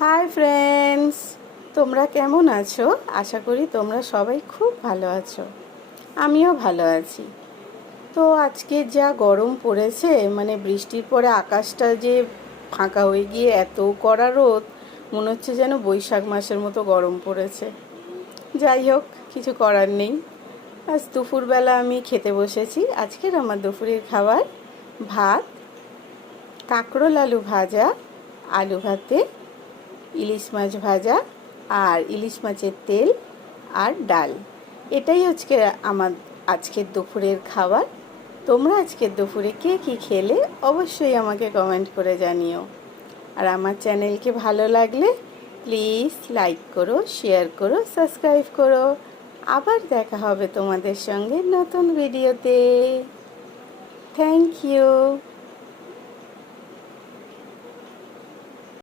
Hi friends, তোমরা কেমন আছো? আশা করি তোমরা সবাই খুব ভালো আছো। আমিও ভালো আছি। তো আজকে যা গরম পড়েছে, মানে বৃষ্টির পরে আকাশটা যে ফাঁকা হয়ে গিয়ে এত কড়া রোদ, মনে হচ্ছে যেন বৈশাখ মাসের মতো গরম পড়েছে। যাই হোক, কিছু করার নেই। আজ দুপুরবেলা আমি খেতে বসেছি। আজকের আমার দুপুরের খাবার ভাত, কাঁকরোল আলু ভাজা, আলু ভাতে ইলিশ মাছ ভাজা আর ইলিশ মাছের তেল আর ডাল। এটাই আমার আজকের দুপুরের খাবার। তোমরা আজকের দুপুরে কে কী খেলে অবশ্যই আমাকে কমেন্ট করে জানিও। আর আমার চ্যানেলকে ভালো লাগলে প্লিজ লাইক করো, শেয়ার করো, সাবস্ক্রাইব করো। আবার দেখা হবে তোমাদের সঙ্গে নতুন ভিডিওতে। Thank you.